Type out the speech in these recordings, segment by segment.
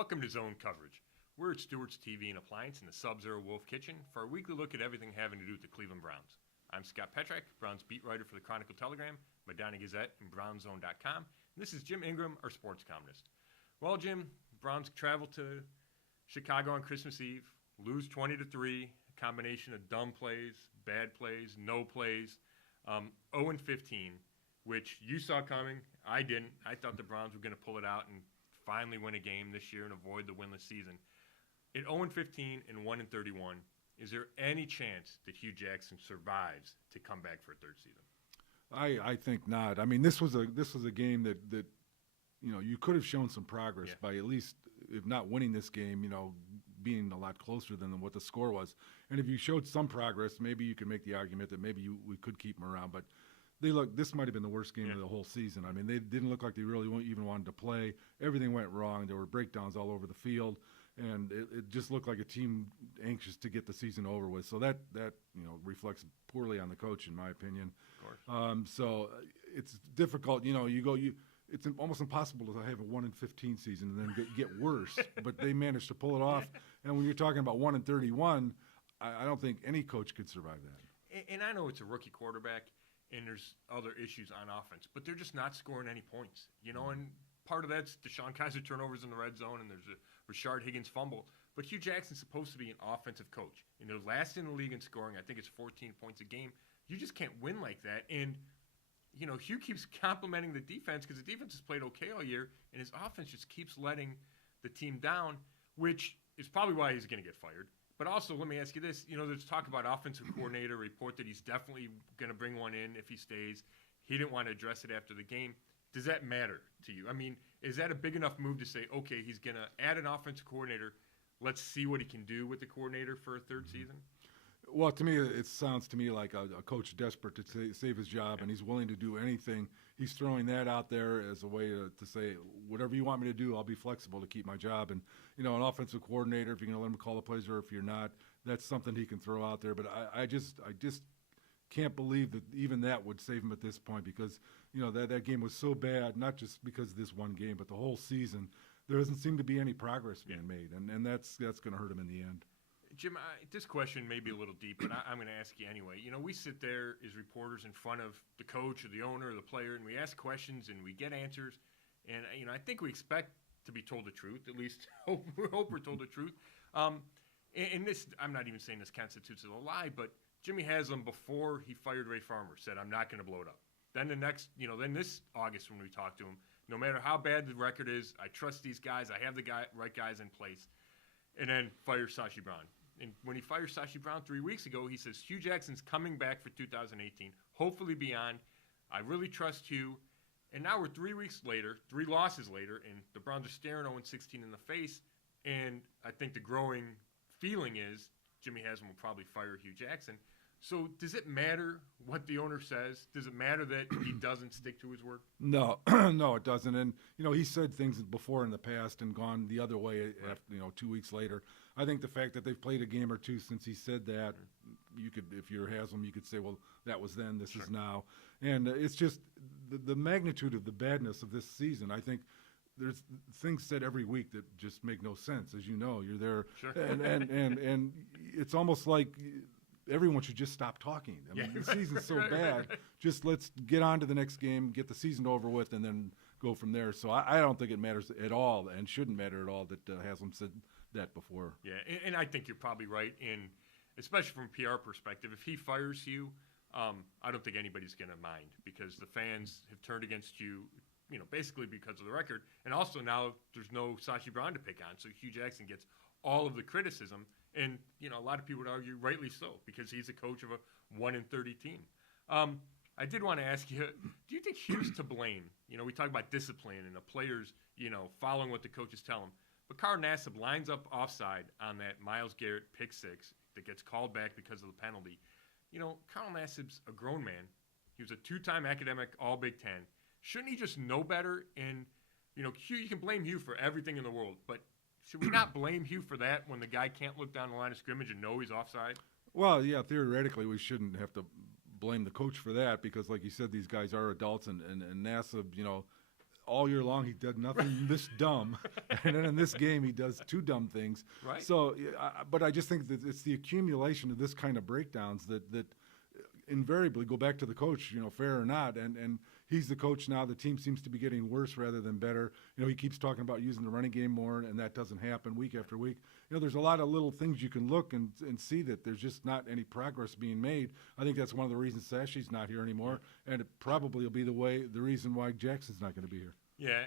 Welcome to Zone Coverage. We're at Stewart's TV and Appliance in the Sub-Zero Wolf Kitchen for our weekly look at everything having to do with the Cleveland Browns. I'm Scott Petrak, Browns beat writer for the Chronicle Telegram, Medina Gazette, and BrownZone.com. And this is Jim Ingram, our sports columnist. Well, Jim, Browns travel to Chicago on Christmas Eve, lose 20-3, a combination of dumb plays, bad plays, no plays, 0-15, which you saw coming. I didn't. I thought the Browns were going to pull it out and finally win a game this year and avoid the winless season. At 0-15 and 1-31, is there any chance that Hugh Jackson survives to come back for a third season? I think not. I mean, this was a game that you could have shown some progress by at least, if not winning this game, being a lot closer than what the score was. And if you showed some progress, maybe you could make the argument that maybe we could keep them around. But this might have been the worst game of the whole season. I mean, they didn't look like they really even wanted to play. Everything went wrong. There were breakdowns all over the field, and it just looked like a team anxious to get the season over with. So that reflects poorly on the coach, in my opinion. Of course. So it's difficult. It's almost impossible to have a 1-15 season and then get worse. But they managed to pull it off. And when you're talking about 1-31, I don't think any coach could survive that. And I know it's a rookie quarterback, and there's other issues on offense, but they're just not scoring any points, and part of that's DeShone Kizer turnovers in the red zone, and there's a Rashard Higgins fumble. But Hugh Jackson's supposed to be an offensive coach, and they're last in the league in scoring. I think it's 14 points a game. You just can't win like that. And Hugh keeps complimenting the defense because the defense has played okay all year, and his offense just keeps letting the team down, which is probably why he's going to get fired. But also, let me ask you this. There's talk about offensive coordinator, report that he's definitely going to bring one in if he stays. He didn't want to address it after the game. Does that matter to you? I mean, is that a big enough move to say, okay, he's going to add an offensive coordinator. Let's see what he can do with the coordinator for a third season? Well, to me, it sounds to me like a coach desperate to save his job, and he's willing to do anything. He's throwing that out there as a way to say, whatever you want me to do, I'll be flexible to keep my job. And, an offensive coordinator, if you're going to let him call the plays or if you're not, that's something he can throw out there. But I just can't believe that even that would save him at this point because, that game was so bad, not just because of this one game, but the whole season. There doesn't seem to be any progress being made, and that's going to hurt him in the end. Jim, this question may be a little deep, but I'm going to ask you anyway. We sit there as reporters in front of the coach or the owner or the player, and we ask questions and we get answers. And, I think we expect to be told the truth, at least hope we're told the truth. And this, I'm not even saying this constitutes a lie, but Jimmy Haslam, before he fired Ray Farmer, said, I'm not going to blow it up. Then then this August when we talked to him, no matter how bad the record is, I trust these guys, I have the right guys in place. And then fires Sashi Brown. And when he fired Sashi Brown 3 weeks ago, he says, Hugh Jackson's coming back for 2018, hopefully beyond. I really trust Hugh. And now we're 3 weeks later, 3 losses later, and the Browns are staring 0-16 in the face. And I think the growing feeling is Jimmy Haslam will probably fire Hugh Jackson. So does it matter what the owner says? Does it matter that he doesn't stick to his word? No, no, it doesn't. And, he said things before in the past and gone the other way, after, 2 weeks later. I think the fact that they've played a game or two since he said that, you could, if you're Haslam, you could say, well, that was then, this is now. And it's just the magnitude of the badness of this season. I think there's things said every week that just make no sense. As you know, you're there. Sure. And it's almost like everyone should just stop talking. I mean, the season's so bad. Just let's get on to the next game, get the season over with, and then go from there. So I don't think it matters at all and shouldn't matter at all that Haslam said that before. Yeah, and I think you're probably right, especially from a PR perspective. If he fires you, I don't think anybody's going to mind because the fans have turned against you, basically because of the record. And also now there's no Sashi Brown to pick on, so Hugh Jackson gets all of the criticism. And, a lot of people would argue rightly so because he's a coach of a 1-30 team. I did want to ask you, do you think Hugh's to blame? We talk about discipline and the players, following what the coaches tell them. But Carl Nassib lines up offside on that Myles Garrett pick six that gets called back because of the penalty. Carl Nassib's a grown man. He was a 2-time academic All-Big Ten. Shouldn't he just know better? And, Hugh, you can blame Hugh for everything in the world, but should we not blame Hugh for that when the guy can't look down the line of scrimmage and know he's offside? Well, yeah, theoretically we shouldn't have to blame the coach for that because, like you said, these guys are adults, and Nassib, all year long he did nothing this dumb, and then in this game he does two dumb things. Right. So, but I just think that it's the accumulation of this kind of breakdowns that invariably go back to the coach, fair or not, and he's the coach now. The team seems to be getting worse rather than better. He keeps talking about using the running game more, and that doesn't happen week after week. There's a lot of little things you can look and see that there's just not any progress being made. I think that's one of the reasons Sashy's not here anymore, and it probably will be the reason why Jackson's not going to be here. Yeah,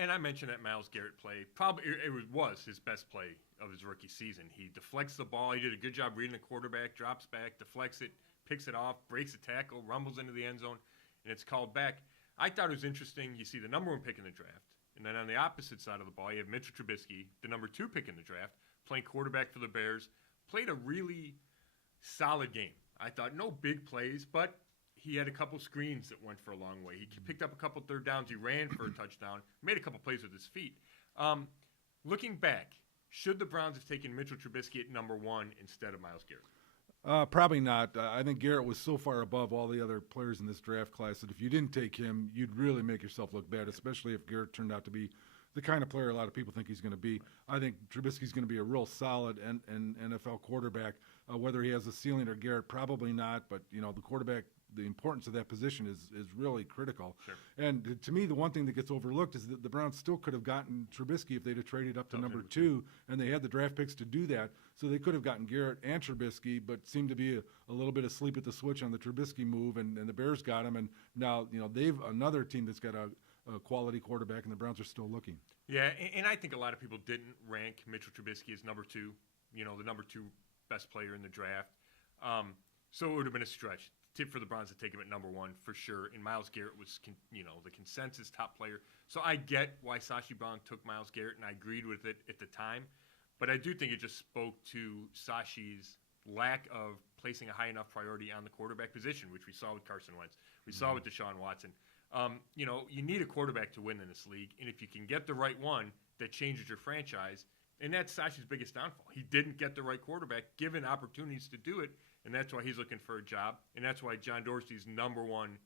and I mentioned that Myles Garrett play. Probably it was his best play of his rookie season. He deflects the ball. He did a good job reading the quarterback, drops back, deflects it, picks it off, breaks a tackle, rumbles into the end zone, and it's called back. I thought it was interesting. You see the number 1 pick in the draft, and then on the opposite side of the ball, you have Mitchell Trubisky, the number 2 pick in the draft, playing quarterback for the Bears. Played a really solid game. I thought no big plays, but he had a couple screens that went for a long way. He picked up a couple third downs. He ran for a touchdown, made a couple plays with his feet. Looking back, should the Browns have taken Mitchell Trubisky at number 1 instead of Myles Garrett? Probably not. I think Garrett was so far above all the other players in this draft class that if you didn't take him, you'd really make yourself look bad, especially if Garrett turned out to be the kind of player a lot of people think he's going to be. I think Trubisky's going to be a real solid NFL quarterback. Whether he has a ceiling or Garrett, probably not. But, the quarterback, the importance of that position is really critical. Sure. And to me, the one thing that gets overlooked is that the Browns still could have gotten Trubisky if they'd have traded up to number 2, and they had the draft picks to do that. So they could have gotten Garrett and Trubisky, but seemed to be a little bit asleep at the switch on the Trubisky move, and the Bears got him. And now, they've another team that's got a quality quarterback, and the Browns are still looking. Yeah, and I think a lot of people didn't rank Mitchell Trubisky as number 2, the number 2 best player in the draft. So it would have been a stretch for the Browns to take him at number 1 for sure. And Myles Garrett was, the consensus top player. So I get why Sashi Brown took Myles Garrett, and I agreed with it at the time. But I do think it just spoke to Sashi's lack of placing a high enough priority on the quarterback position, which we saw with Carson Wentz. We saw with Deshaun Watson. You need a quarterback to win in this league, and if you can get the right one that changes your franchise, and that's Sashi's biggest downfall. He didn't get the right quarterback, given opportunities to do it, and that's why he's looking for a job, and that's why John Dorsey's number 1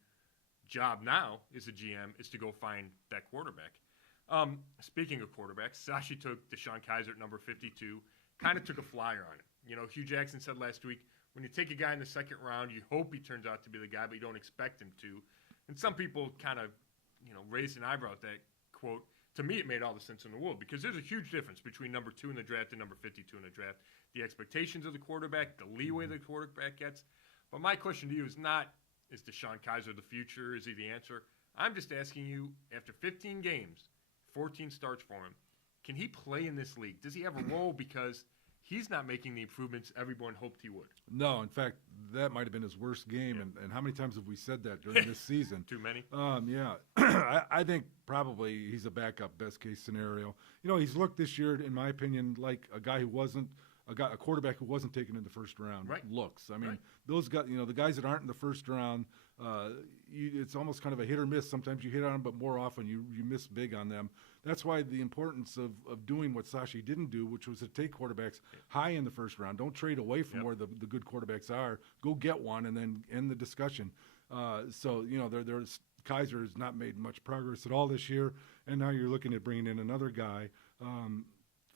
job now as a GM is to go find that quarterback. Speaking of quarterbacks, Sashi took Deshaun Kaiser at number 52, kind of took a flyer on it. Hugh Jackson said last week, when you take a guy in the second round, you hope he turns out to be the guy, but you don't expect him to. And some people kind of, raised an eyebrow at that quote. To me, it made all the sense in the world because there's a huge difference between number 2 in the draft and number 52 in the draft. The expectations of the quarterback, the leeway the quarterback gets. But my question to you is not, is Deshaun Kaiser the future? Is he the answer? I'm just asking you, after 15 games, 14 starts for him, can he play in this league? Does he have a role because he's not making the improvements everyone hoped he would? No, in fact, that might have been his worst game. Yeah. And how many times have we said that during this season? Too many? Yeah. I think probably he's a backup, best case scenario. He's looked this year, in my opinion, like a guy who wasn't a quarterback who wasn't taken in the first round. Right. Looks. I mean, right. Those guys, the guys that aren't in the first round, it's almost kind of a hit or miss. Sometimes you hit on them, but more often you miss big on them. That's why the importance of doing what Sashi didn't do, which was to take quarterbacks high in the first round. Don't trade away from where the good quarterbacks are. Go get one and then end the discussion. There's Kaiser has not made much progress at all this year, and now you're looking at bringing in another guy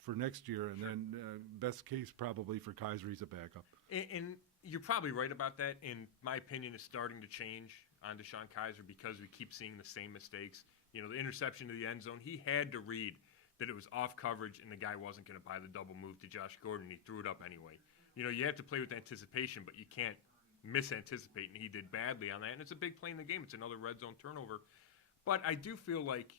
for next year, and then best case probably for Kaiser, he's a backup. And you're probably right about that. And my opinion is starting to change on Deshaun Kaiser because we keep seeing the same mistakes. The interception to the end zone, he had to read that it was off coverage and the guy wasn't going to buy the double move to Josh Gordon. He threw it up anyway. You have to play with anticipation, but you can't misanticipate, and he did badly on that. And it's a big play in the game. It's another red zone turnover. But I do feel like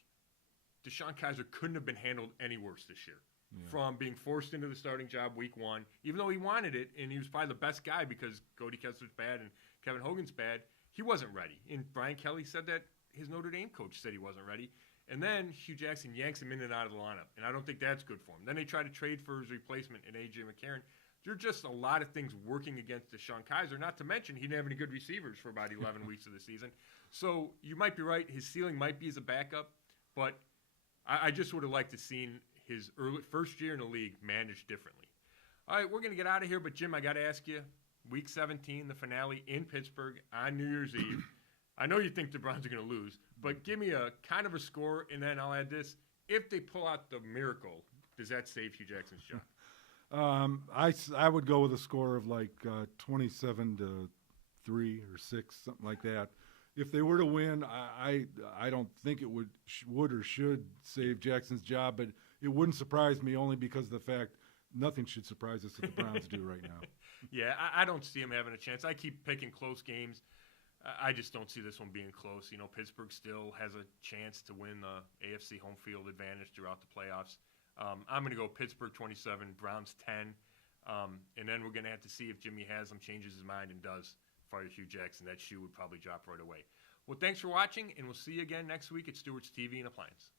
Deshaun Kaiser couldn't have been handled any worse this year. Yeah. From being forced into the starting job week 1, even though he wanted it, and he was probably the best guy because Cody Kessler's bad and Kevin Hogan's bad, he wasn't ready. And Brian Kelly said that his Notre Dame coach said he wasn't ready. And then Hugh Jackson yanks him in and out of the lineup, and I don't think that's good for him. Then they try to trade for his replacement in A.J. McCarron. There are just a lot of things working against Deshaun Kaiser, not to mention he didn't have any good receivers for about 11 weeks of the season. So you might be right. His ceiling might be as a backup, but I just would have liked to seen his first year in the league managed differently. All right, we're going to get out of here, but Jim, I got to ask you, Week 17, the finale in Pittsburgh on New Year's Eve. I know you think the Browns are going to lose, but give me a kind of a score, and then I'll add this. If they pull out the miracle, does that save Hugh Jackson's job? I would go with a score of like 27-3 or 6, something like that. If they were to win, I don't think it would or should save Jackson's job, but it wouldn't surprise me only because of the fact nothing should surprise us that the Browns do right now. Yeah, I don't see them having a chance. I keep picking close games. I just don't see this one being close. You know, Pittsburgh still has a chance to win the AFC home field advantage throughout the playoffs. I'm going to go Pittsburgh 27, Browns 10. And then we're going to have to see if Jimmy Haslam changes his mind and does fire Hugh Jackson. That shoe would probably drop right away. Well, thanks for watching, and we'll see you again next week at Stewart's TV and Appliance.